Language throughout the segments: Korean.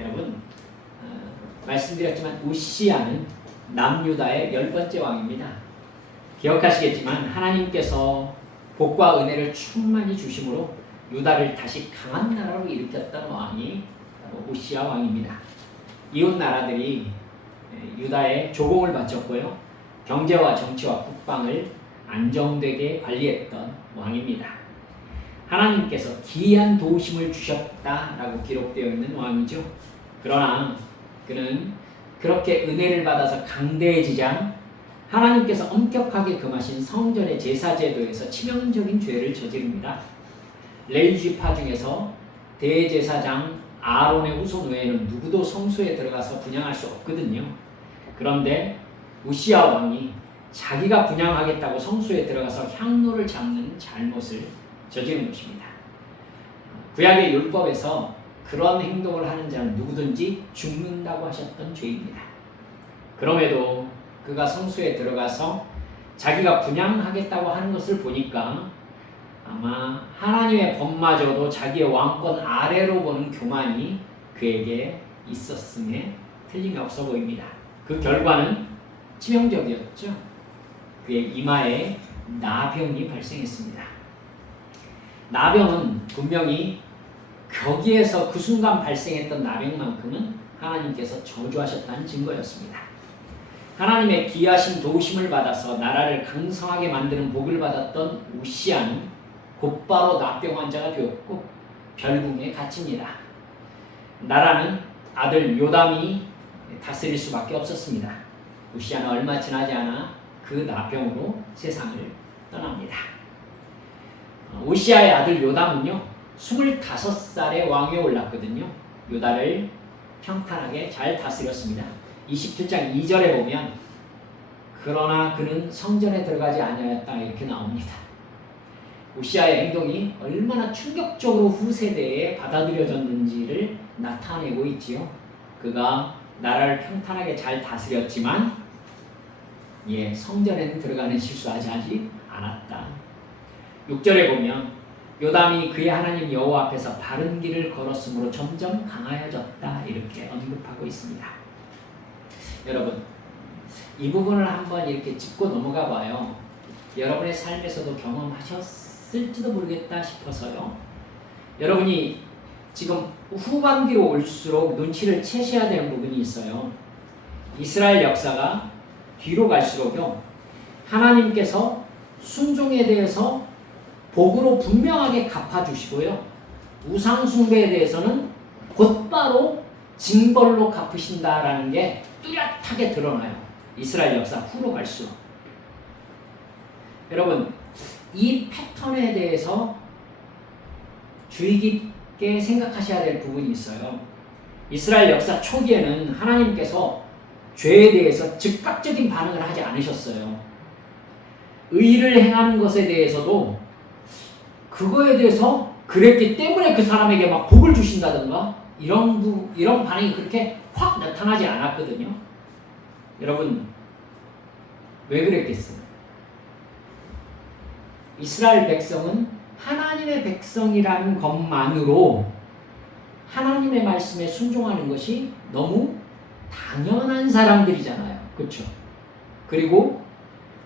여러분, 말씀드렸지만 우시야는 남유다의 10번째 왕입니다. 기억하시겠지만 하나님께서 복과 은혜를 충만히 주심으로 유다를 다시 강한 나라로 일으켰던 왕이 바로 우시야 왕입니다. 이웃 나라들이 유다의 조공을 바쳤고요. 경제와 정치와 국방을 안정되게 관리했던 왕입니다. 하나님께서 기이한 도우심을 주셨다라고 기록되어 있는 왕이죠. 그러나 그는 그렇게 은혜를 받아서 강대해지자 하나님께서 엄격하게 금하신 성전의 제사제도에서 치명적인 죄를 저지릅니다. 레위지파 중에서 대제사장 아론의 후손 외에는 누구도 성소에 들어가서 분향할 수 없거든요. 그런데 우시야 왕이 자기가 분향하겠다고 성소에 들어가서 향로를 잡는 잘못을 저지른 것입니다. 구약의 율법에서 그런 행동을 하는 자는 누구든지 죽는다고 하셨던 죄입니다. 그럼에도 그가 성소에 들어가서 자기가 분향하겠다고 하는 것을 보니까 아마 하나님의 법마저도 자기의 왕권 아래로 보는 교만이 그에게 있었음에 틀림이 없어 보입니다. 그 결과는 치명적이었죠. 그의 이마에 나병이 발생했습니다. 나병은 분명히 거기에서 그 순간 발생했던 나병만큼은 하나님께서 저주하셨다는 증거였습니다. 하나님의 기이하신 도우심을 받아서 나라를 강성하게 만드는 복을 받았던 우시야는 곧바로 나병 환자가 되었고 별궁에 갇힙니다. 나라는 아들 요담이 다스릴 수밖에 없었습니다. 우시야는 얼마 지나지 않아 그 나병으로 세상을 떠납니다. 우시야의 아들 요담은요 25살에 왕위에 올랐거든요. 유다를 평탄하게 잘 다스렸습니다. 27장 2절에 보면 그러나 그는 성전에 들어가지 아니하였다 이렇게 나옵니다. 우시야의 행동이 얼마나 충격적으로 후세대에 받아들여졌는지를 나타내고 있지요. 그가 나라를 평탄하게 잘 다스렸지만 성전에는 들어가는 실수하지 않았다. 6절에 보면 요담이 그의 하나님 여호와 앞에서 바른 길을 걸었으므로 점점 강하여졌다 이렇게 언급하고 있습니다. 여러분, 이 부분을 한번 이렇게 짚고 넘어가 봐요. 여러분의 삶에서도 경험하셨을지도 모르겠다 싶어서요. 여러분이 지금 후반기로 올수록 눈치를 채셔야 되는 부분이 있어요. 이스라엘 역사가 뒤로 갈수록요. 하나님께서 순종에 대해서 복으로 분명하게 갚아주시고요. 우상숭배에 대해서는 곧바로 징벌로 갚으신다라는 게 뚜렷하게 드러나요. 이스라엘 역사 후로 갈수록. 여러분, 이 패턴에 대해서 주의 깊게 생각하셔야 될 부분이 있어요. 이스라엘 역사 초기에는 하나님께서 죄에 대해서 즉각적인 반응을 하지 않으셨어요. 의를 행하는 것에 대해서도 그거에 대해서 그랬기 때문에 그 사람에게 막 복을 주신다든가 이런 반응이 그렇게 확 나타나지 않았거든요. 여러분, 왜 그랬겠어요? 이스라엘 백성은 하나님의 백성이라는 것만으로 하나님의 말씀에 순종하는 것이 너무 당연한 사람들이잖아요. 그렇죠? 그리고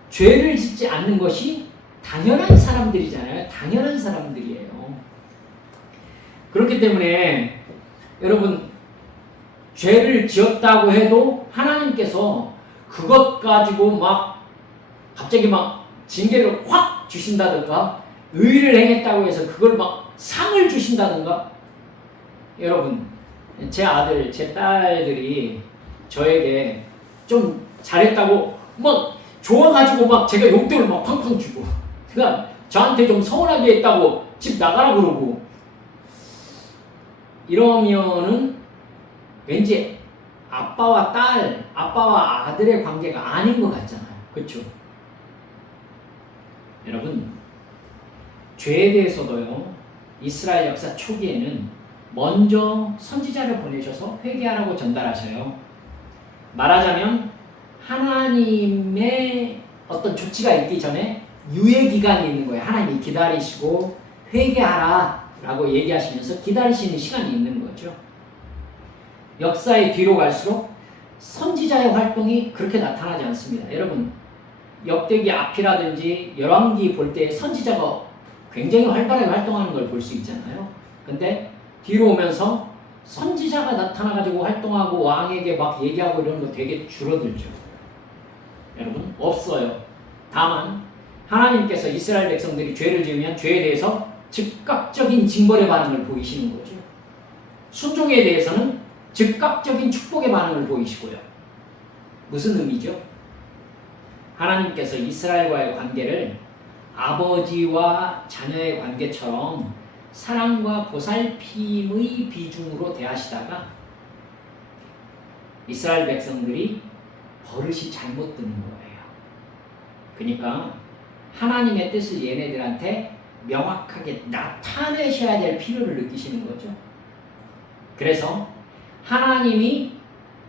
죄를 짓지 않는 것이 당연한 사람들이잖아요. 당연한 사람들이에요. 그렇기 때문에 여러분, 죄를 지었다고 해도 하나님께서 그것 가지고 막 갑자기 막 징계를 확 주신다든가 의를 행했다고 해서 그걸 막 상을 주신다든가. 여러분, 제 아들, 제 딸들이 저에게 좀 잘했다고 막 좋아가지고 막 제가 용돈을 막 팡팡 주고, 그러니까 저한테 좀 서운하게 했다고 집 나가라 그러고, 이러면은 왠지 아빠와 딸, 아빠와 아들의 관계가 아닌 것 같잖아요. 그렇죠? 여러분, 죄에 대해서도요, 이스라엘 역사 초기에는 먼저 선지자를 보내셔서 회개하라고 전달하셔요. 말하자면 하나님의 어떤 조치가 있기 전에 유예 기간이 있는 거예요. 하나님이 기다리시고 회개하라 라고 얘기하시면서 기다리시는 시간이 있는 거죠. 역사의 뒤로 갈수록 선지자의 활동이 그렇게 나타나지 않습니다. 여러분, 역대기 앞이라든지 열왕기 볼 때 선지자가 굉장히 활발하게 활동하는 걸 볼 수 있잖아요. 근데 뒤로 오면서 선지자가 나타나가지고 활동하고 왕에게 막 얘기하고 이런 거 되게 줄어들죠. 여러분, 없어요. 다만 하나님께서 이스라엘 백성들이 죄를 지으면 죄에 대해서 즉각적인 징벌의 반응을 보이시는 거죠. 순종에 대해서는 즉각적인 축복의 반응을 보이시고요. 무슨 의미죠? 하나님께서 이스라엘과의 관계를 아버지와 자녀의 관계처럼 사랑과 보살핌의 비중으로 대하시다가 이스라엘 백성들이 버릇이 잘못 드는 거예요. 그러니까 하나님의 뜻을 얘네들한테 명확하게 나타내셔야 될 필요를 느끼시는 거죠. 그래서 하나님이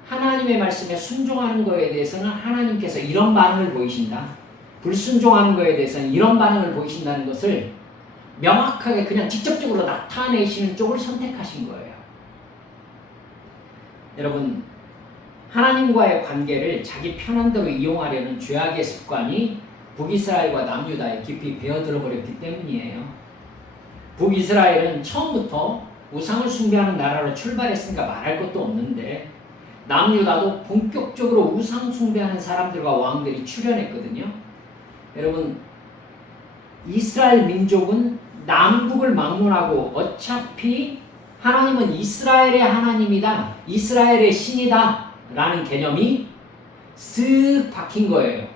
하나님의 말씀에 순종하는 것에 대해서는 하나님께서 이런 반응을 보이신다. 불순종하는 것에 대해서는 이런 반응을 보이신다는 것을 명확하게 그냥 직접적으로 나타내시는 쪽을 선택하신 거예요. 여러분, 하나님과의 관계를 자기 편한 대로 이용하려는 죄악의 습관이 북이스라엘과 남유다에 깊이 배어들어 버렸기 때문이에요. 북이스라엘은 처음부터 우상을 숭배하는 나라로 출발했으니까 말할 것도 없는데 남유다도 본격적으로 우상 숭배하는 사람들과 왕들이 출현했거든요. 여러분, 이스라엘 민족은 남북을 막론하고 어차피 하나님은 이스라엘의 하나님이다, 이스라엘의 신이다 라는 개념이 쓱 박힌 거예요.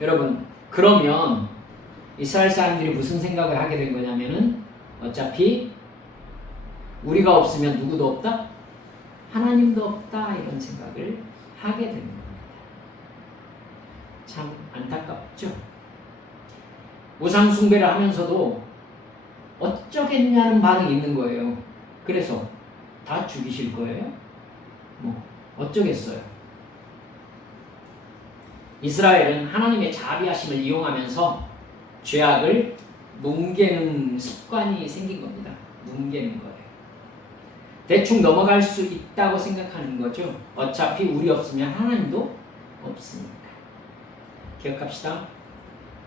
여러분, 그러면 이스라엘 사람들이 무슨 생각을 하게 된 거냐면은 어차피 우리가 없으면 누구도 없다? 하나님도 없다, 이런 생각을 하게 되는 겁니다. 참 안타깝죠? 우상 숭배를 하면서도 어쩌겠냐는 반응이 있는 거예요. 그래서 다 죽이실 거예요? 뭐 어쩌겠어요? 이스라엘은 하나님의 자비하심을 이용하면서 죄악을 뭉개는 습관이 생긴 겁니다. 뭉개는 거예요. 대충 넘어갈 수 있다고 생각하는 거죠. 어차피 우리 없으면 하나님도 없으니까. 기억합시다.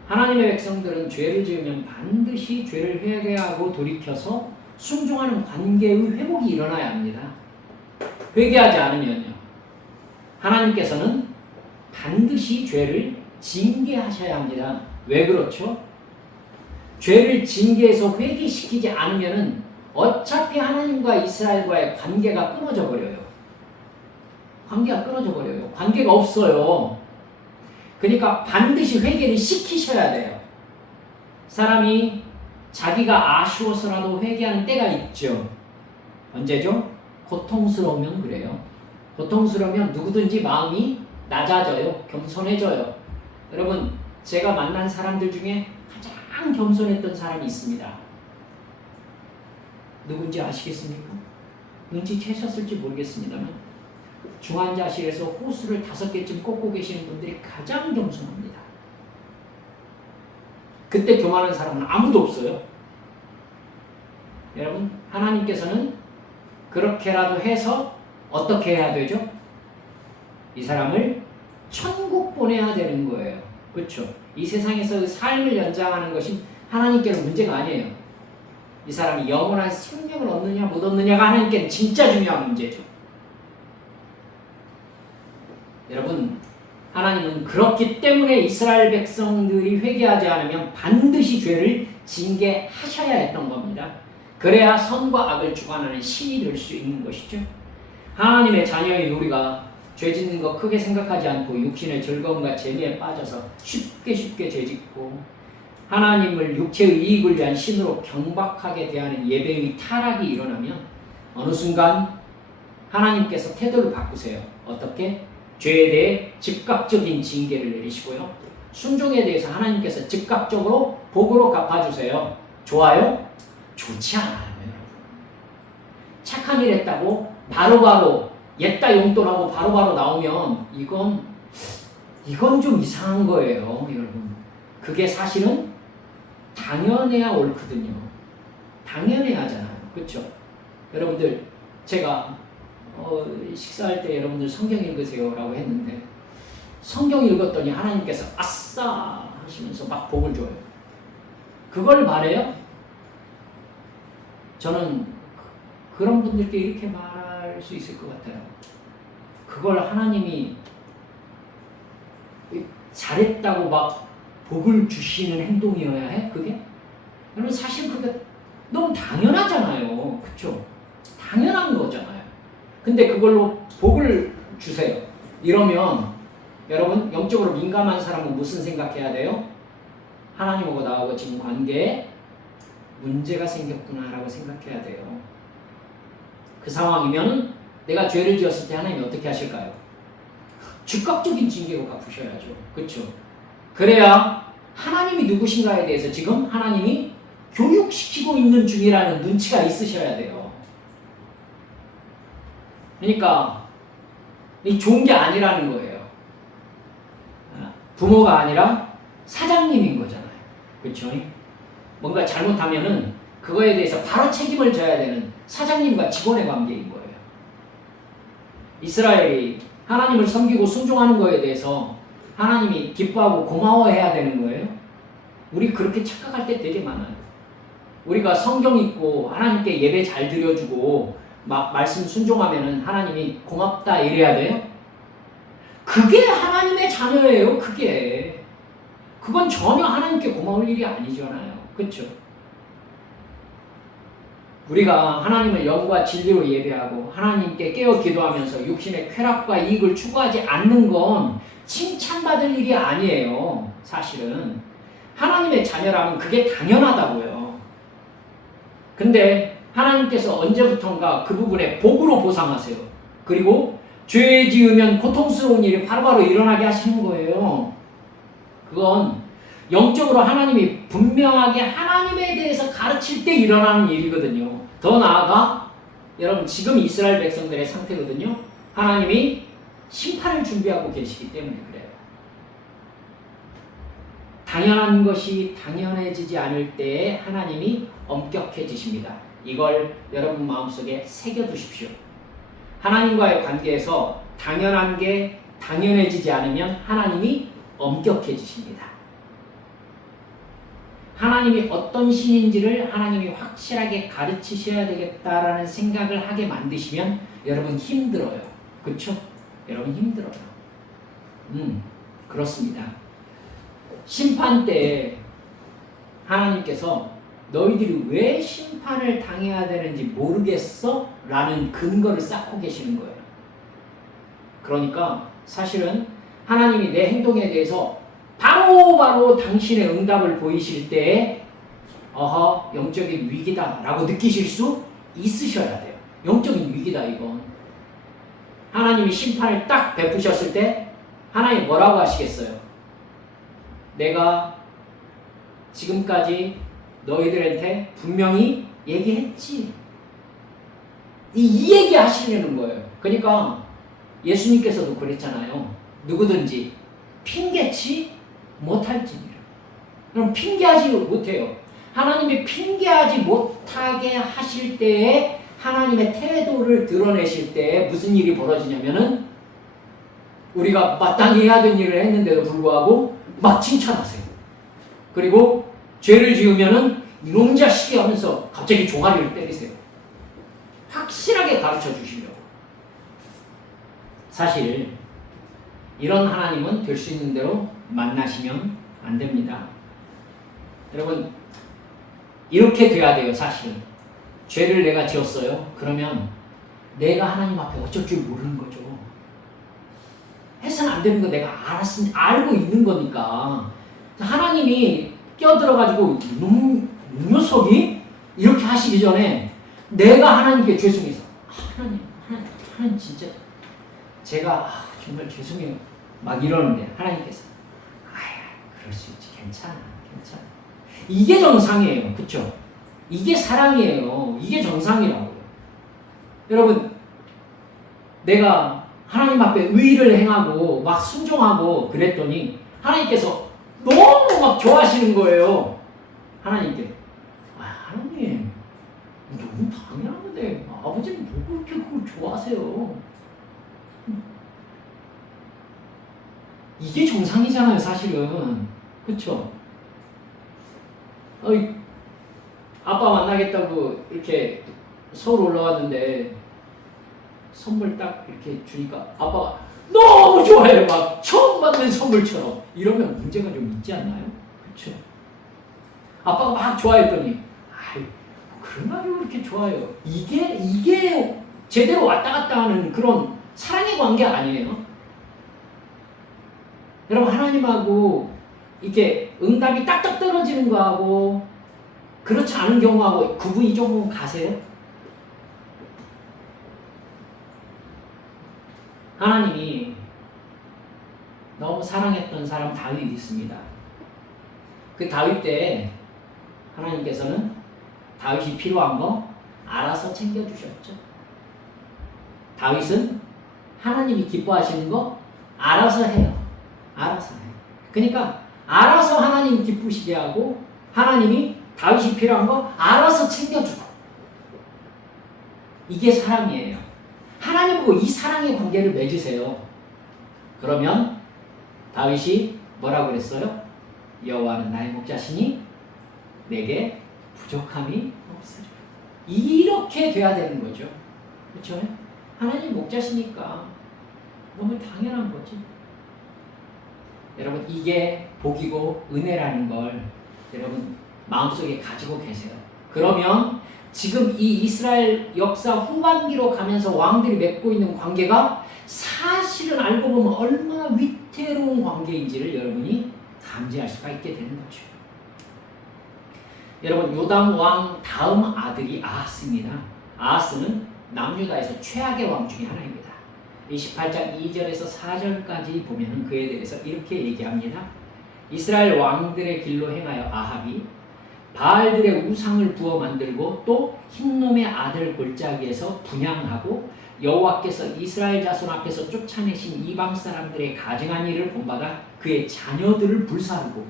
하나님의 백성들은 죄를 지으면 반드시 죄를 회개하고 돌이켜서 순종하는 관계의 회복이 일어나야 합니다. 회개하지 않으면요, 하나님께서는 반드시 죄를 징계하셔야 합니다. 왜 그렇죠? 죄를 징계해서 회개시키지 않으면은 어차피 하나님과 이스라엘과의 관계가 끊어져 버려요. 관계가 끊어져 버려요. 관계가 없어요. 그러니까 반드시 회개를 시키셔야 돼요. 사람이 자기가 아쉬워서라도 회개하는 때가 있죠. 언제죠? 고통스러우면 그래요. 고통스러우면 누구든지 마음이 낮아져요. 겸손해져요. 여러분, 제가 만난 사람들 중에 가장 겸손했던 사람이 있습니다. 누군지 아시겠습니까? 눈치채셨을지 모르겠습니다만 중환자실에서 호수를 5개쯤 꽂고 계시는 분들이 가장 겸손합니다. 그때 교만한 사람은 아무도 없어요. 여러분, 하나님께서는 그렇게라도 해서 어떻게 해야 되죠? 이 사람을 천국 보내야 되는 거예요. 그렇죠? 이 세상에서 삶을 연장하는 것이 하나님께는 문제가 아니에요. 이 사람이 영원한 생명을 얻느냐 못 얻느냐가 하나님께는 진짜 중요한 문제죠. 여러분, 하나님은 그렇기 때문에 이스라엘 백성들이 회개하지 않으면 반드시 죄를 징계하셔야 했던 겁니다. 그래야 선과 악을 주관하는 신이 될 수 있는 것이죠. 하나님의 자녀인 우리가 죄 짓는 거 크게 생각하지 않고 육신의 즐거움과 재미에 빠져서 쉽게 죄짓고 하나님을 육체의 이익을 위한 신으로 경박하게 대하는 예배의 타락이 일어나면 어느 순간 하나님께서 태도를 바꾸세요. 어떻게? 죄에 대해 즉각적인 징계를 내리시고요. 순종에 대해서 하나님께서 즉각적으로 복으로 갚아주세요. 좋아요? 좋지 않아요. 착한 일 했다고 바로바로 옛다 용돈하고 바로바로 나오면 이건 좀 이상한 거예요. 여러분, 그게 사실은 당연해야 옳거든요. 당연해야 하잖아요. 그렇죠? 여러분들, 제가 식사할 때 여러분들 성경 읽으세요 라고 했는데 성경 읽었더니 하나님께서 아싸 하시면서 막 복을 줘요. 그걸 말해요? 저는 그런 분들께 이렇게 말할 수 있을 것 같아요. 그걸 하나님이 잘했다고 막 복을 주시는 행동이어야 해? 그게? 여러분 사실 그게 너무 당연하잖아요. 그쵸? 당연한 거잖아요. 근데 그걸로 복을 주세요. 이러면 여러분 영적으로 민감한 사람은 무슨 생각해야 돼요? 하나님하고 나하고 지금 관계에 문제가 생겼구나 라고 생각해야 돼요. 그 상황이면 내가 죄를 지었을 때 하나님이 어떻게 하실까요? 즉각적인 징계로 갚으셔야죠. 그렇죠? 그래야 하나님이 누구신가에 대해서 지금 하나님이 교육시키고 있는 중이라는 눈치가 있으셔야 돼요. 그러니까 이 좋은 게 아니라는 거예요. 부모가 아니라 사장님인 거잖아요. 그렇죠? 뭔가 잘못하면은 그거에 대해서 바로 책임을 져야 되는 사장님과 직원의 관계인 거예요. 이스라엘이 하나님을 섬기고 순종하는 거에 대해서 하나님이 기뻐하고 고마워해야 되는 거예요. 우리 그렇게 착각할 때 되게 많아요. 우리가 성경 읽고 하나님께 예배 잘 드려주고 막 말씀 순종하면은 하나님이 고맙다 이래야 돼요? 그게 하나님의 자녀예요. 그건 전혀 하나님께 고마울 일이 아니잖아요. 그렇죠? 우리가 하나님을 영과 진리로 예배하고 하나님께 깨어 기도하면서 육신의 쾌락과 이익을 추구하지 않는 건 칭찬받을 일이 아니에요. 사실은 하나님의 자녀라면 그게 당연하다고요. 근데 하나님께서 언제부턴가 그 부분에 복으로 보상하세요. 그리고 죄 지으면 고통스러운 일이 바로바로 일어나게 하시는 거예요. 그건 영적으로 하나님이 분명하게 하나님에 대해서 가르칠 때 일어나는 일이거든요. 더 나아가 여러분 지금 이스라엘 백성들의 상태거든요. 하나님이 심판을 준비하고 계시기 때문에 그래요. 당연한 것이 당연해지지 않을 때에 하나님이 엄격해지십니다. 이걸 여러분 마음속에 새겨두십시오. 하나님과의 관계에서 당연한 게 당연해지지 않으면 하나님이 엄격해지십니다. 하나님이 어떤 신인지를 하나님이 확실하게 가르치셔야 되겠다라는 생각을 하게 만드시면 여러분 힘들어요. 그렇죠? 여러분 힘들어요. 그렇습니다. 심판 때 하나님께서 너희들이 왜 심판을 당해야 되는지 모르겠어? 라는 근거를 쌓고 계시는 거예요. 그러니까 사실은 하나님이 내 행동에 대해서 바로 당신의 응답을 보이실 때에 영적인 위기다 라고 느끼실 수 있으셔야 돼요. 영적인 위기다 이건. 하나님이 심판을 딱 베푸셨을 때 하나님 뭐라고 하시겠어요? 내가 지금까지 너희들한테 분명히 얘기했지. 이 얘기 하시려는 거예요. 그러니까 예수님께서도 그랬잖아요. 누구든지 핑계치 못할지니라. 그럼 핑계하지 못해요. 하나님이 핑계하지 못하게 하실 때에 하나님의 태도를 드러내실 때에 무슨 일이 벌어지냐면은 우리가 마땅히 해야 되는 일을 했는데도 불구하고 막 칭찬하세요. 그리고 죄를 지으면은 이놈 자식이 하면서 갑자기 종아리를 때리세요. 확실하게 가르쳐 주시려고. 사실 이런 하나님은 될 수 있는 대로 만나시면 안 됩니다. 여러분 이렇게 돼야 돼요. 사실 죄를 내가 지었어요. 그러면 내가 하나님 앞에 어쩔 줄 모르는 거죠. 해서는 안 되는 거 내가 알고 있는 거니까 하나님이 껴들어가지고 이 녀석이 이렇게 하시기 전에 내가 하나님께 죄송해서 하나님 진짜 제가 정말 죄송해요 막 이러는데 하나님께서 그럴 수 있지 괜찮아 이게 정상이에요. 그쵸? 이게 사랑이에요. 이게 정상이라고요. 여러분 내가 하나님 앞에 의의를 행하고 막 순종하고 그랬더니 하나님께서 너무 막 좋아하시는 거예요. 하나님께 하나님 너무 당연한데 아버지는 뭐 그렇게 그걸 좋아하세요. 이게 정상이잖아요, 사실은. 그쵸? 아빠 만나겠다고 이렇게 서울 올라왔는데 선물 딱 이렇게 주니까 아빠가 너무 좋아해요. 막 처음 받는 선물처럼. 이러면 문제가 좀 있지 않나요? 그쵸? 아빠가 막 좋아했더니 아이, 그런 말이 왜 이렇게 좋아요? 이게 제대로 왔다 갔다 하는 그런 사랑의 관계 아니에요? 여러분, 하나님하고 이게 응답이 딱딱 떨어지는 거하고 그렇지 않은 경우하고 구분이 조금 가세요? 하나님이 너무 사랑했던 사람 다윗이 있습니다. 그 다윗 때 하나님께서는 다윗이 필요한 거 알아서 챙겨주셨죠. 다윗은 하나님이 기뻐하시는 거 알아서 해요. 알아서 해요. 그러니까 알아서 하나님 기쁘시게 하고 하나님이 다윗이 필요한 거 알아서 챙겨주고, 이게 사랑이에요. 하나님하고 이 사랑의 관계를 맺으세요. 그러면 다윗이 뭐라고 그랬어요? 여호와는 나의 목자시니 내게 부족함이 없으리라. 이렇게 돼야 되는 거죠. 그렇죠? 하나님 목자시니까 너무 당연한 거지. 여러분, 이게 복이고 은혜라는 걸 여러분 마음속에 가지고 계세요. 그러면 지금 이 이스라엘 역사 후반기로 가면서 왕들이 맺고 있는 관계가 사실은 알고 보면 얼마나 위태로운 관계인지를 여러분이 감지할 수가 있게 되는 거죠. 여러분, 요담 왕 다음 아들이 아하스입니다. 아하스는 남유다에서 최악의 왕 중에 하나입니다. 28장 2절에서 4절까지 보면 그에 대해서 이렇게 얘기합니다. 이스라엘 왕들의 길로 행하여 아합이 바알들의 우상을 부어 만들고 또 흰놈의 아들 골짜기에서 분향하고 여호와께서 이스라엘 자손 앞에서 쫓아내신 이방 사람들의 가증한 일을 본받아 그의 자녀들을 불사르고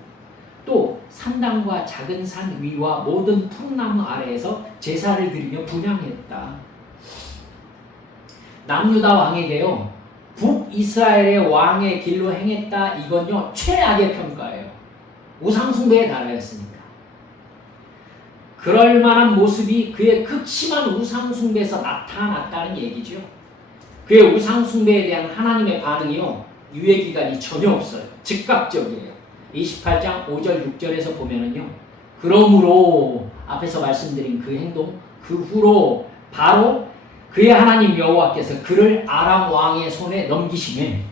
또 산당과 작은 산 위와 모든 푸른나무 아래에서 제사를 드리며 분향했다. 남유다 왕에게요, 북이스라엘의 왕의 길로 행했다. 이건요 최악의 평가예요. 우상숭배의 나라였으니까. 그럴 만한 모습이 그의 극심한 우상숭배에서 나타났다는 얘기죠. 그의 우상숭배에 대한 하나님의 반응이요, 유예기간이 전혀 없어요. 즉각적이에요. 28장 5절 6절에서 보면은요, 그러므로 앞에서 말씀드린 그 행동, 그 후로 바로 그의 하나님 여호와께서 그를 아람 왕의 손에 넘기시매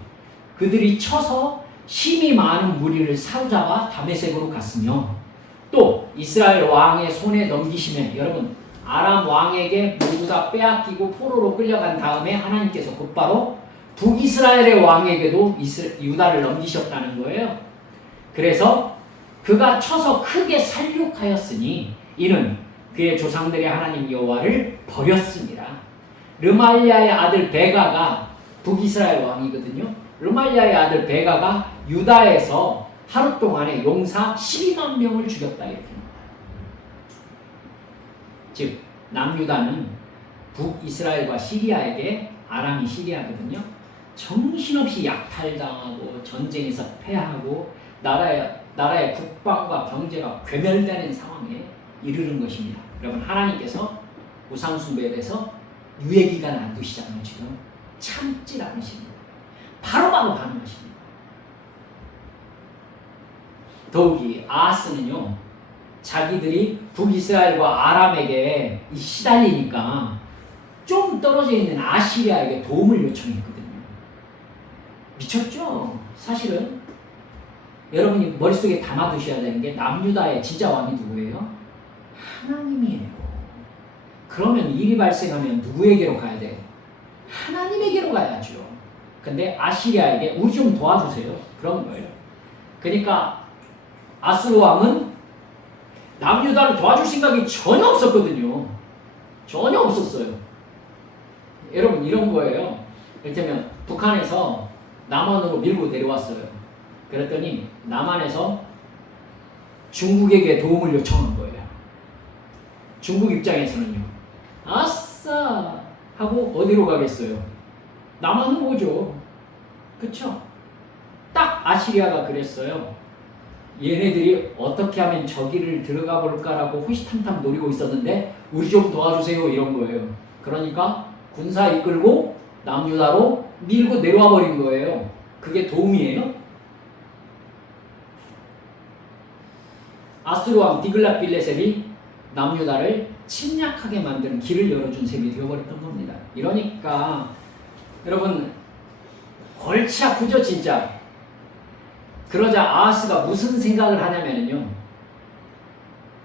그들이 쳐서 힘이 많은 무리를 사로잡아 다메섹으로 갔으며 또 이스라엘 왕의 손에 넘기시매, 여러분 아람 왕에게 모두 다 빼앗기고 포로로 끌려간 다음에 하나님께서 곧바로 북이스라엘의 왕에게도 유다를 넘기셨다는 거예요. 그래서 그가 쳐서 크게 살육하였으니 이는 그의 조상들의 하나님 여호와를 버렸습니다. 르말리아의 아들 베가가 북이스라엘 왕이거든요. 르말리아의 아들 베가가 유다에서 하루 동안에 용사 12만 명을 죽였다, 이렇게 나와요. 즉 남유다는 북이스라엘과 시리아에게, 아람이 시리아거든요, 정신없이 약탈당하고 전쟁에서 패하고 나라의 국방과 경제가 괴멸되는 상황에 이르는 것입니다. 여러분, 하나님께서 우상숭배에 대해서 유예기간 안 두시잖아요. 지금 참질 않으시는 거예요. 바로바로 반응하시는 거예요. 더욱이 아하스는요, 자기들이 북이스라엘과 아람에게 시달리니까 좀 떨어져 있는 아시리아에게 도움을 요청했거든요. 미쳤죠? 사실은 여러분이 머릿속에 담아두셔야 되는 게 남유다의 진짜 왕이 누구예요? 하나님이에요. 그러면 일이 발생하면 누구에게로 가야 돼? 하나님에게로 가야죠. 근데 아시리아에게 우리 좀 도와주세요. 그런 거예요. 그러니까 아스루 왕은 남유다를 도와줄 생각이 전혀 없었거든요. 전혀 없었어요. 여러분, 이런 거예요. 이를테면 북한에서 남한으로 밀고 내려왔어요. 그랬더니 남한에서 중국에게 도움을 요청한 거예요. 중국 입장에서는요, 아싸 하고 어디로 가겠어요? 남한으로 오죠. 그쵸? 딱 아시리아가 그랬어요. 얘네들이 어떻게 하면 저기를 들어가 볼까라고 호시탐탐 노리고 있었는데 우리 좀 도와주세요 이런 거예요. 그러니까 군사 이끌고 남유다로 밀고 내려와 버린 거예요. 그게 도움이에요? 아수르 왕 디글랏빌레셀이 남유다를 침략하게 만드는 길을 열어준 셈이 되어버렸던 겁니다. 이러니까 여러분 골치 아프죠 진짜. 그러자 아하스가 무슨 생각을 하냐면요,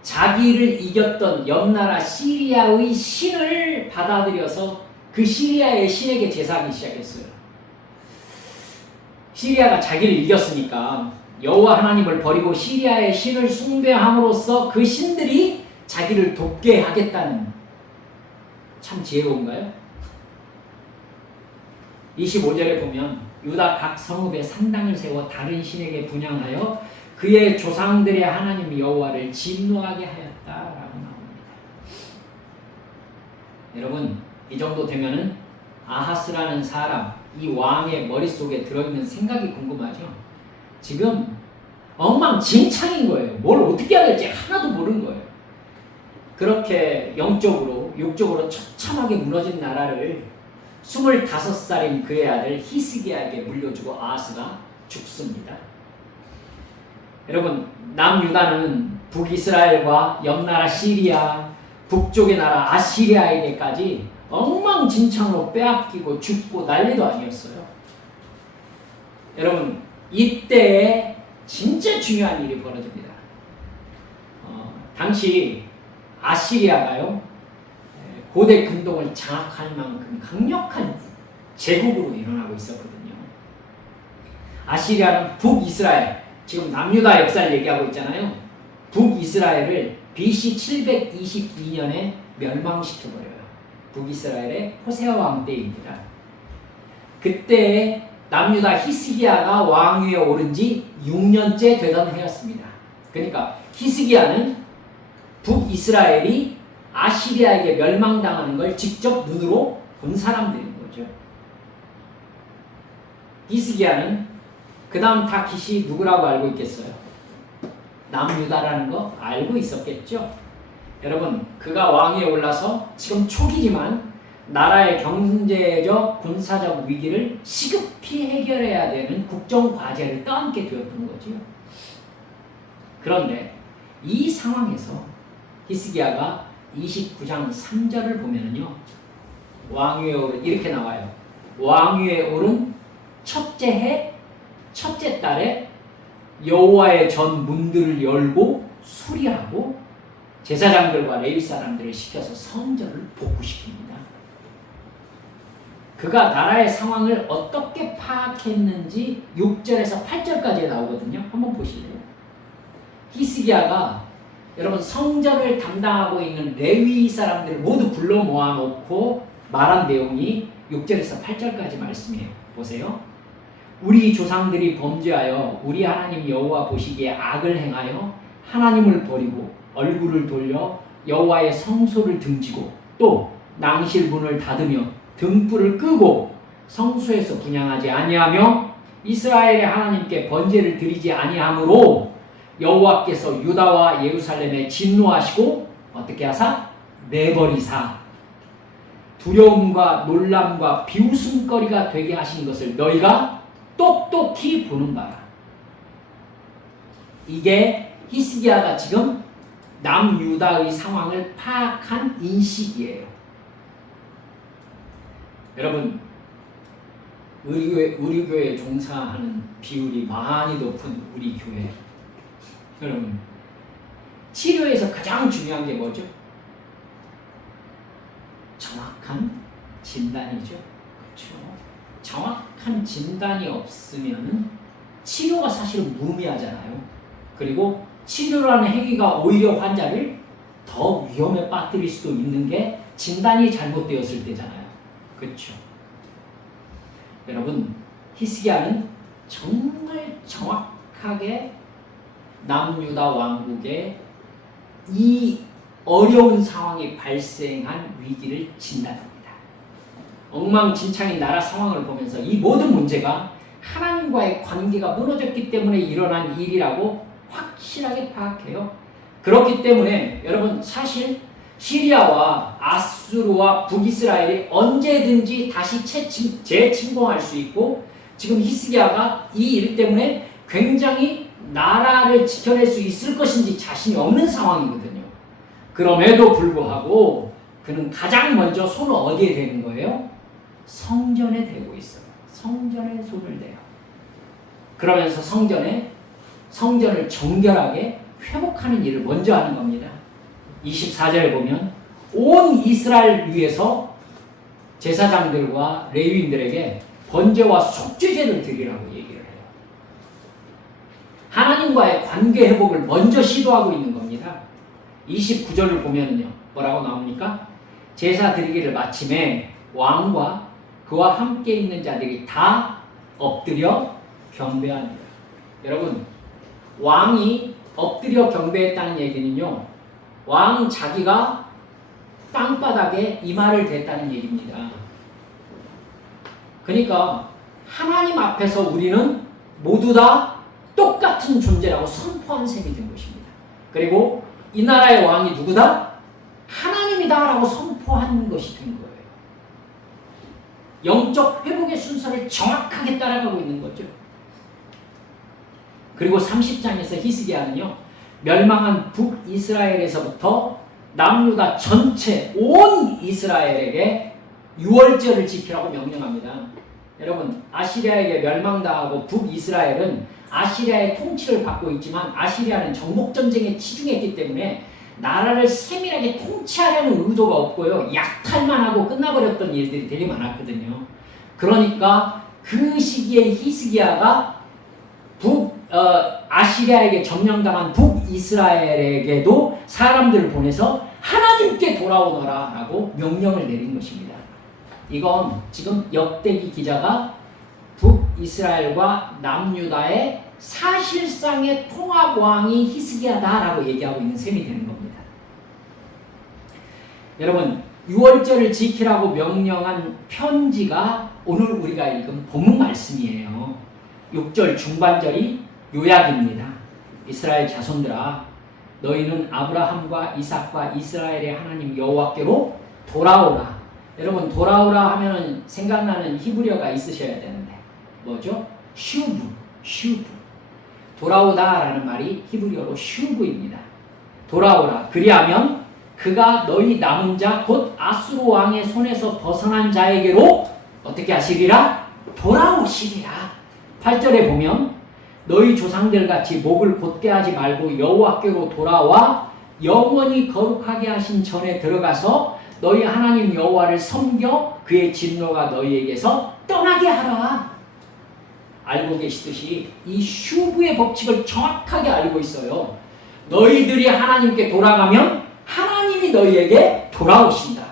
자기를 이겼던 옆나라 시리아의 신을 받아들여서 그 시리아의 신에게 제사하기 시작했어요. 시리아가 자기를 이겼으니까 여호와 하나님을 버리고 시리아의 신을 숭배함으로써 그 신들이 자기를 돕게 하겠다는, 참 지혜로운가요? 25절에 보면 유다 각 성읍에 산당을 세워 다른 신에게 분향하여 그의 조상들의 하나님 여호와를 진노하게 하였다라고 나옵니다. 여러분, 이 정도 되면은 아하스라는 사람, 이 왕의 머릿속에 들어있는 생각이 궁금하죠? 지금 엉망진창인 거예요. 뭘 어떻게 해야 될지 하나도 모르는 거예요. 그렇게 영적으로, 육적으로 처참하게 무너진 나라를 25살인 그의 아들 히스기야에게 물려주고 아하스가 죽습니다. 여러분, 남유다는 북이스라엘과 옆나라 시리아, 북쪽의 나라 아시리아에게까지 엉망진창으로 빼앗기고 죽고 난리도 아니었어요. 여러분, 이때에 진짜 중요한 일이 벌어집니다. 당시 아시리아가요, 고대 근동을 장악할 만큼 강력한 제국으로 일어나고 있었거든요. 아시리아는 북이스라엘, 지금 남유다 역사를 얘기하고 있잖아요. 북이스라엘을 BC 722년에 멸망시켜버려요. 북이스라엘의 호세아 왕 때입니다. 그때 남유다 히스기야가 왕위에 오른 지 6년째 되던 해였습니다. 그러니까 히스기야는 북이스라엘이 아시리아에게 멸망당하는 걸 직접 눈으로 본 사람들인 거죠. 히스기야는 그 다음 다킷이 누구라고 알고 있겠어요? 남유다라는 거 알고 있었겠죠? 여러분, 그가 왕위에 올라서 지금 초기지만 나라의 경제적, 군사적 위기를 시급히 해결해야 되는 국정 과제를 떠안게 되었던 거죠. 그런데 이 상황에서 히스기야가 29장 3절을 보면요, 왕위에 오른, 이렇게 나와요. 왕위에 오른 첫째 해, 첫째 달에 여호와의 전 문들을 열고 수리하고 제사장들과 레위 사람들을 시켜서 성전을 복구시킵니다. 그가 나라의 상황을 어떻게 파악했는지 6절에서 8절까지 나오거든요. 한번 보실래요? 히스기야가 여러분 성전을 담당하고 있는 레위 사람들을 모두 불러 모아놓고 말한 내용이 6절에서 8절까지 말씀이에요. 보세요. 우리 조상들이 범죄하여 우리 하나님 여호와 보시기에 악을 행하여 하나님을 버리고 얼굴을 돌려 여호와의 성소를 등지고 또 낭실문을 닫으며 등불을 끄고 성소에서 분향하지 아니하며 이스라엘의 하나님께 번제를 드리지 아니하므로 여호와께서 유다와 예루살렘에 진노하시고 어떻게 하사? 내버리사 두려움과 놀람과 비웃음거리가 되게 하신 것을 너희가 똑똑히 보는 바라. 이게 히스기야가 지금 남유다의 상황을 파악한 인식이에요. 여러분, 우리 교회에 종사하는 비율이 많이 높은 우리 교회, 여러분, 치료에서 가장 중요한 게 뭐죠? 정확한 진단이죠. 그렇죠? 정확한 진단이 없으면 치료가 사실은 무의미하잖아요. 그리고 치료라는 행위가 오히려 환자를 더 위험에 빠뜨릴 수도 있는 게 진단이 잘못되었을 때잖아요. 그렇죠? 여러분, 히스기야는 정말 정확하게 남유다 왕국의 이 어려운 상황이 발생한 위기를 진단합니다. 엉망진창인 나라 상황을 보면서 이 모든 문제가 하나님과의 관계가 무너졌기 때문에 일어난 일이라고 확실하게 파악해요. 그렇기 때문에 여러분 사실 시리아와 아수르와 북이스라엘이 언제든지 다시 재침공할 수 있고 지금 히스기야가 이 일 때문에 굉장히 나라를 지켜낼 수 있을 것인지 자신이 없는 상황이거든요. 그럼에도 불구하고 그는 가장 먼저 손을 어디에 대는 거예요? 성전에 대고 있어요. 성전에 손을 대요. 그러면서 성전을 정결하게 회복하는 일을 먼저 하는 겁니다. 24절에 보면 온 이스라엘 위에서 제사장들과 레위인들에게 번제와 속죄제를 드리라고 얘기를 해요. 하나님과의 관계 회복을 먼저 시도하고 있는 겁니다. 29절을 보면요. 뭐라고 나옵니까? 제사 드리기를 마침에 왕과 그와 함께 있는 자들이 다 엎드려 경배합니다. 여러분, 왕이 엎드려 경배했다는 얘기는요, 왕 자기가 땅바닥에 이마를 댔다는 얘기입니다. 그러니까 하나님 앞에서 우리는 모두 다 똑같은 존재라고 선포한 셈이 된 것입니다. 그리고 이 나라의 왕이 누구다? 하나님이다라고 선포한 것이 된 거예요. 영적 회복의 순서를 정확하게 따라가고 있는 거죠. 그리고 30장에서 히스기야는요, 멸망한 북이스라엘에서부터 남유다 전체 온 이스라엘에게 유월절을 지키라고 명령합니다. 여러분, 아시리아에게 멸망당하고 북이스라엘은 아시리아의 통치를 받고 있지만 아시리아는 정복전쟁에 치중했기 때문에 나라를 세밀하게 통치하려는 의도가 없고요. 약탈만 하고 끝나버렸던 일들이 되게 많았거든요. 그러니까 그 시기에 히스기야가 아시리아에게 점령당한 북이스라엘에게도 사람들을 보내서 하나님께 돌아오너라 라고 명령을 내린 것입니다. 이건 지금 역대기 기자가 북이스라엘과 남유다의 사실상의 통합왕이 히스기야다라고 얘기하고 있는 셈이 되는 겁니다. 여러분, 유월절을 지키라고 명령한 편지가 오늘 우리가 읽은 본문 말씀이에요. 6절 중반절이 요약입니다. 이스라엘 자손들아, 너희는 아브라함과 이삭과 이스라엘의 하나님 여호와께로 돌아오라. 여러분, 돌아오라 하면 생각나는 히브리어가 있으셔야 되는데 뭐죠? 슈브. 돌아오다라는 말이 히브리어로 슈브입니다. 돌아오라. 그리하면 그가 너희 남은 자 곧 아수르 왕의 손에서 벗어난 자에게로 어떻게 하시리라? 돌아오시리라. 8절에 보면 너희 조상들 같이 목을 곧게 하지 말고 여호와께로 돌아와 영원히 거룩하게 하신 전에 들어가서 너희 하나님 여호와를 섬겨 그의 진노가 너희에게서 떠나게 하라. 알고 계시듯이 이 슈브의 법칙을 정확하게 알고 있어요. 너희들이 하나님께 돌아가면 하나님이 너희에게 돌아오신다.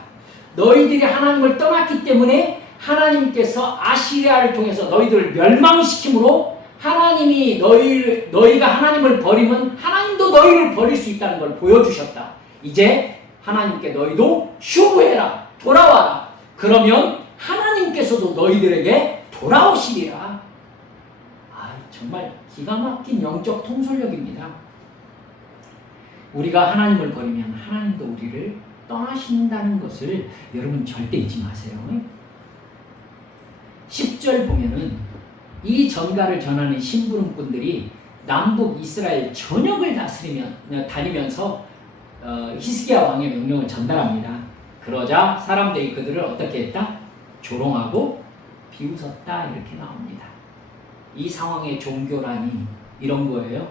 너희들이 하나님을 떠났기 때문에 하나님께서 아시리아를 통해서 너희들을 멸망시킴으로 하나님이 너희가 하나님을 버리면 하나님도 너희를 버릴 수 있다는 걸 보여주셨다. 이제 하나님께 너희도 슈브해라. 돌아와라. 그러면 하나님께서도 너희들에게 돌아오시리라. 정말 기가 막힌 영적 통솔력입니다. 우리가 하나님을 버리면 하나님도 우리를 떠나신다는 것을 여러분 절대 잊지 마세요. 10절 보면은 이 전가를 전하는 심부름꾼들이 남북 이스라엘 전역을 다니면서 히스기야 왕의 명령을 전달합니다. 그러자 사람들이 그들을 어떻게 했다? 조롱하고 비웃었다 이렇게 나옵니다. 이 상황의 종교라니 이런 거예요.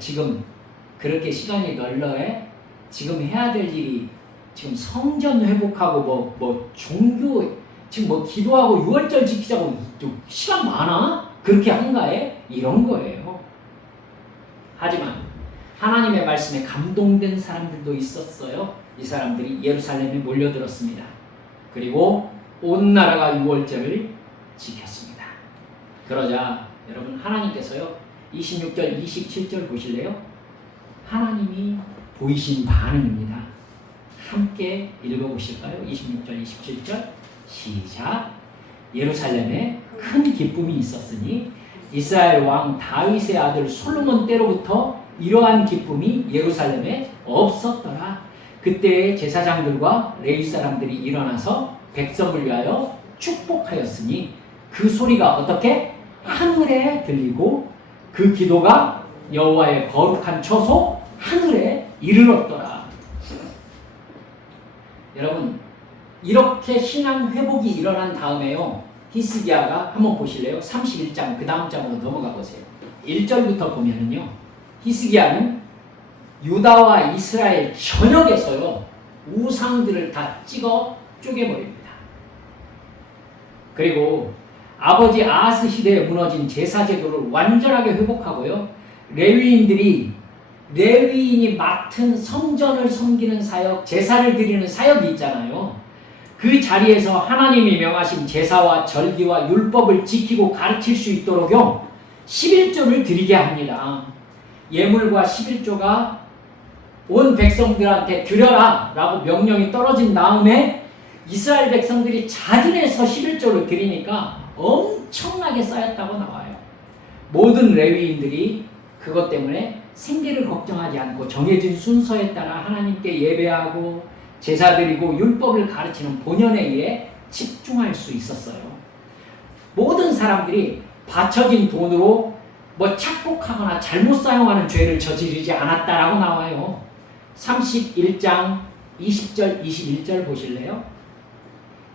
지금 그렇게 시간이 널널해 지금 해야 될 일이 지금 성전 회복하고 뭐 종교 지금 뭐 기도하고 유월절 지키자고 시간 많아? 그렇게 한가해? 이런 거예요. 하지만 하나님의 말씀에 감동된 사람들도 있었어요. 이 사람들이 예루살렘에 몰려들었습니다. 그리고 온 나라가 유월절을 지켰습니다. 그러자 여러분 하나님께서요 26절 27절 보실래요? 하나님이 보이신 반응입니다. 함께 읽어보실까요? 26절 27절 시작. 예루살렘에 큰 기쁨이 있었으니 이스라엘 왕 다윗의 아들 솔로몬 때로부터 이러한 기쁨이 예루살렘에 없었더라. 그때 제사장들과 레위 사람들이 일어나서 백성을 위하여 축복하였으니 그 소리가 어떻게 하늘에 들리고 그 기도가 여호와의 거룩한 처소 하늘에 이르렀더라. 여러분, 이렇게 신앙 회복이 일어난 다음에요, 히스기야가 한번 보실래요? 31장 그 다음 장으로 넘어가 보세요. 1절부터 보면은요, 히스기야는 유다와 이스라엘 전역에서요 우상들을 다 찍어 쪼개버립니다. 그리고 아버지 아하스 시대에 무너진 제사 제도를 완전하게 회복하고요, 레위인이 맡은 성전을 섬기는 사역, 제사를 드리는 사역이 있잖아요. 그 자리에서 하나님이 명하신 제사와 절기와 율법을 지키고 가르칠 수 있도록요 11조를 드리게 합니다. 예물과 11조가 온 백성들한테 드려라 라고 명령이 떨어진 다음에 이스라엘 백성들이 자진해서 11조를 드리니까 엄청나게 쌓였다고 나와요. 모든 레위인들이 그것 때문에 생계를 걱정하지 않고 정해진 순서에 따라 하나님께 예배하고 제사 드리고 율법을 가르치는 본연에 의해 집중할 수 있었어요. 모든 사람들이 바쳐진 돈으로 착복하거나 잘못 사용하는 죄를 저지르지 않았다라고 나와요. 31장 20절 21절 보실래요?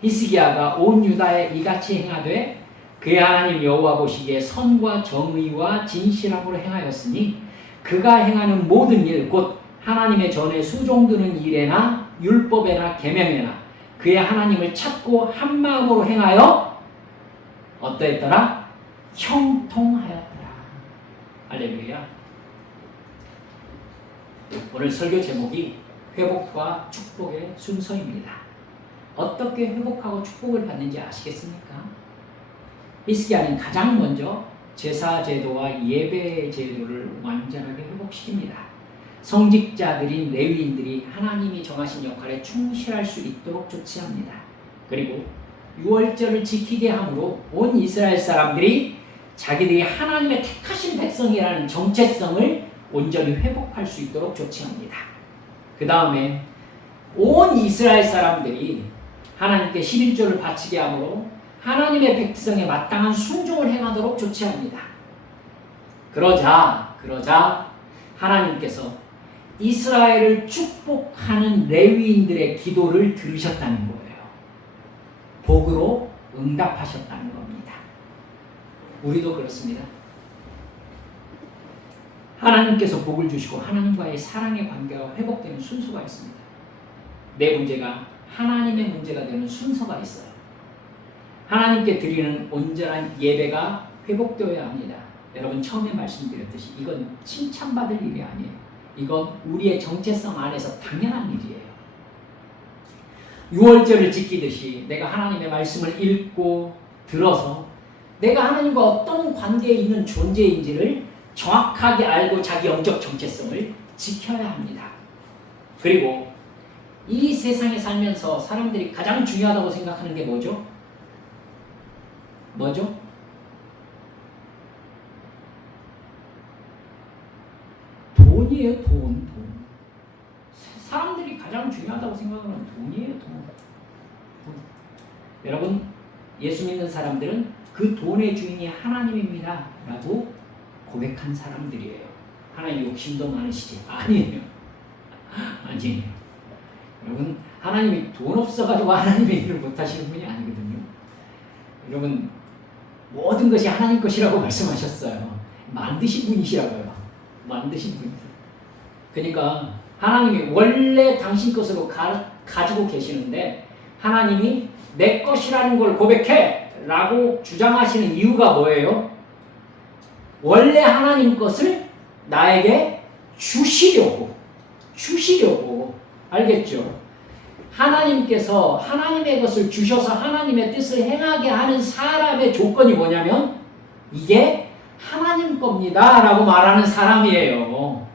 히스기야가 온 유다에 이같이 행하되 그의 하나님 여호와 보시기에 선과 정의와 진실함으로 행하였으니 그가 행하는 모든 일 곧 하나님의 전에 수종드는 일에나 율법에나 계명에나 그의 하나님을 찾고 한 마음으로 행하여 어떠했더라? 형통하였더라. 할렐루야. 오늘 설교 제목이 회복과 축복의 순서입니다. 어떻게 회복하고 축복을 받는지 아시겠습니까? 히스기야는 가장 먼저 제사 제도와 예배 제도를 완전하게 회복시킵니다. 성직자들인 레위인들이 하나님이 정하신 역할에 충실할 수 있도록 조치합니다. 그리고 유월절을 지키게 함으로 온 이스라엘 사람들이 자기들이 하나님의 택하신 백성이라는 정체성을 온전히 회복할 수 있도록 조치합니다. 그 다음에 온 이스라엘 사람들이 하나님께 11조를 바치게 함으로 하나님의 백성에 마땅한 순종을 행하도록 조치합니다. 그러자 하나님께서 이스라엘을 축복하는 레위인들의 기도를 들으셨다는 거예요. 복으로 응답하셨다는 겁니다. 우리도 그렇습니다. 하나님께서 복을 주시고 하나님과의 사랑의 관계가 회복되는 순서가 있습니다. 내 문제가 하나님의 문제가 되는 순서가 있어요. 하나님께 드리는 온전한 예배가 회복되어야 합니다. 여러분, 처음에 말씀드렸듯이 이건 칭찬받을 일이 아니에요. 이건 우리의 정체성 안에서 당연한 일이에요. 유월절을 지키듯이 내가 하나님의 말씀을 읽고 들어서 내가 하나님과 어떤 관계에 있는 존재인지를 정확하게 알고 자기 영적 정체성을 지켜야 합니다. 그리고 이 세상에 살면서 사람들이 가장 중요하다고 생각하는 게 뭐죠? 돈이에요, 돈. 사람들이 가장 중요하다고 생각하는 돈이에요, 돈. 여러분, 예수 믿는 사람들은 그 돈의 주인이 하나님입니다 라고 고백한 사람들이에요. 하나님 욕심도 많으시지? 아니에요. 여러분, 하나님이 돈 없어가지고 하나님의 일을 못하시는 분이 아니거든요. 여러분, 모든 것이 하나님 것이라고 말씀하셨어요. 만드신 분이시라고요. 만드신 분. 그러니까 하나님이 원래 당신 것으로 가지고 계시는데 하나님이 내 것이라는 걸 고백해 라고 주장하시는 이유가 뭐예요? 원래 하나님 것을 나에게 주시려고. 알겠죠? 하나님께서 하나님의 것을 주셔서 하나님의 뜻을 행하게 하는 사람의 조건이 뭐냐면 이게 하나님 겁니다 라고 말하는 사람이에요.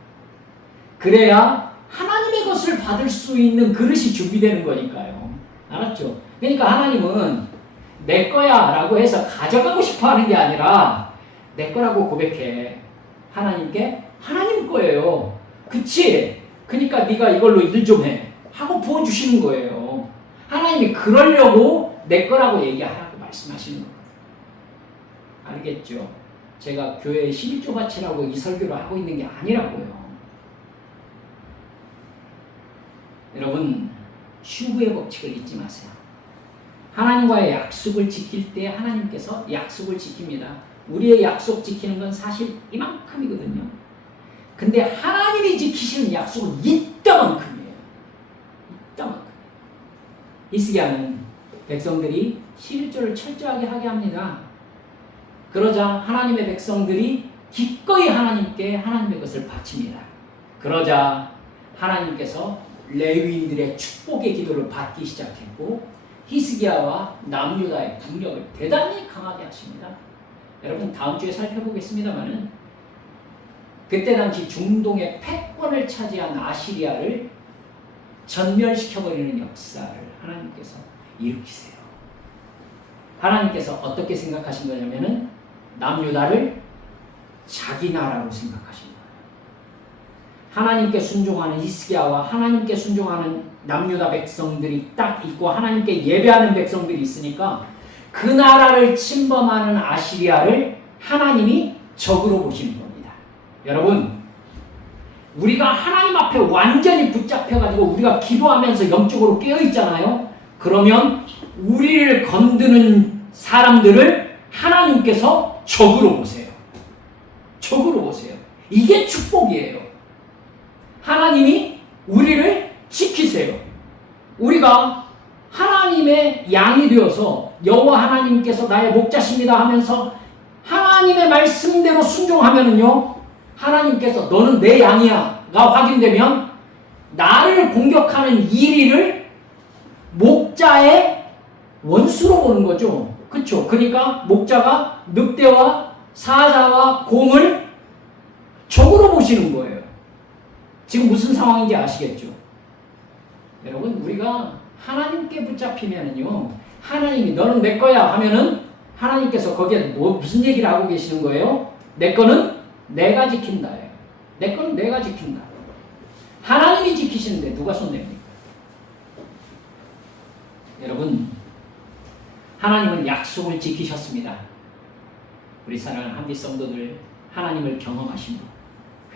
그래야 하나님의 것을 받을 수 있는 그릇이 준비되는 거니까요. 알았죠? 그러니까 하나님은 내 거야 라고 해서 가져가고 싶어 하는 게 아니라 내 거라고 고백해. 하나님께 하나님 거예요. 그치? 그러니까 네가 이걸로 일 좀 해 하고 부어주시는 거예요. 하나님이 그러려고 내 거라고 얘기하라고 말씀하시는 거예요. 알겠죠? 제가 교회에 11조 바치라고 이 설교를 하고 있는 게 아니라고요. 여러분, 휴부의 법칙을 잊지 마세요. 하나님과의 약속을 지킬 때 하나님께서 약속을 지킵니다. 우리의 약속 지키는 건 사실 이만큼이거든요. 근데 하나님이 지키시는 약속은 이따만큼이에요. 이따만큼. 히스기야는 백성들이 11조를 철저하게 하게 합니다. 그러자 하나님의 백성들이 기꺼이 하나님께 하나님의 것을 바칩니다. 그러자 하나님께서 레위인들의 축복의 기도를 받기 시작했고 히스기야와 남유다의 국력을 대단히 강하게 하십니다. 여러분 다음 주에 살펴보겠습니다만은 그때 당시 중동의 패권을 차지한 아시리아를 전멸시켜버리는 역사를 하나님께서 일으키세요. 하나님께서 어떻게 생각하신 거냐면은 남유다를 자기 나라로 생각하신 거예요. 하나님께 순종하는 히스기야와 하나님께 순종하는 남유다 백성들이 딱 있고 하나님께 예배하는 백성들이 있으니까 그 나라를 침범하는 아시리아를 하나님이 적으로 보시는 겁니다. 여러분, 우리가 하나님 앞에 완전히 붙잡혀가지고 우리가 기도하면서 영적으로 깨어있잖아요. 그러면 우리를 건드는 사람들을 하나님께서 적으로 보세요. 적으로 보세요. 이게 축복이에요. 하나님이 우리를 지키세요. 우리가 하나님의 양이 되어서 여호와 하나님께서 나의 목자십니다 하면서 하나님의 말씀대로 순종하면은요, 하나님께서 너는 내 양이야가 확인되면 나를 공격하는 이리를 목자의 원수로 보는 거죠. 그렇죠? 그러니까 목자가 늑대와 사자와 곰을 적으로 보시는 거예요. 지금 무슨 상황인지 아시겠죠? 여러분, 우리가 하나님께 붙잡히면은요, 하나님이 너는 내 거야 하면은 하나님께서 거기에 무슨 얘기를 하고 계시는 거예요? 내 거는 내가 지킨다. 내 거는 내가 지킨다. 하나님이 지키시는데 누가 손댑니까? 여러분, 하나님은 약속을 지키셨습니다. 우리 사랑하는 한빛 성도들, 하나님을 경험하신 분,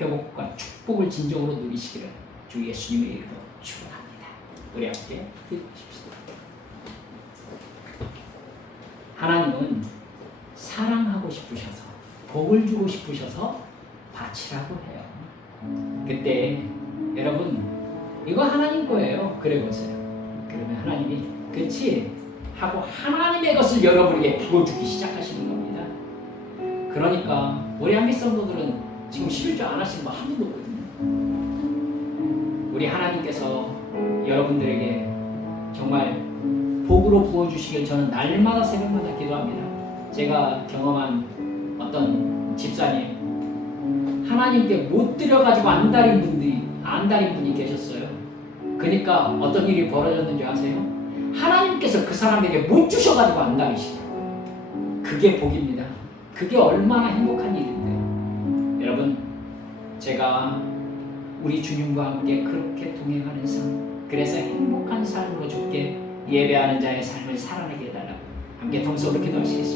회복과 축복을 진정으로 누리시기를 주 예수님의 이름으로 축원합니다. 우리 함께 기도하십시다. 하나님은 사랑하고 싶으셔서 복을 주고 싶으셔서 바치라고 해요. 그때 여러분 이거 하나님 거예요. 그래 보세요. 그러면 하나님이 그치? 하고 하나님의 것을 여러분에게 부어주기 시작하시는 겁니다. 그러니까 우리 한빛 성도들은 지금 11조 안 하시는 거 한 번도 없거든요. 우리 하나님께서 여러분들에게 정말 복으로 부어주시길 저는 날마다 새벽마다 기도합니다. 제가 경험한 어떤 집사님, 하나님께 못 드려가지고 안달인 분이 계셨어요. 그러니까 어떤 일이 벌어졌는지 아세요? 하나님께서 그 사람에게 못 주셔가지고 안달이시더라고요. 그게 복입니다. 그게 얼마나 행복한 일인데요. 여러분, 제가 우리 주님과 함께 그렇게 동행하는 삶, 그래서 행복한 삶으로 주께 예배하는 자의 삶을 살아내게 해달라고 함께 동서로 기도하시겠습니다.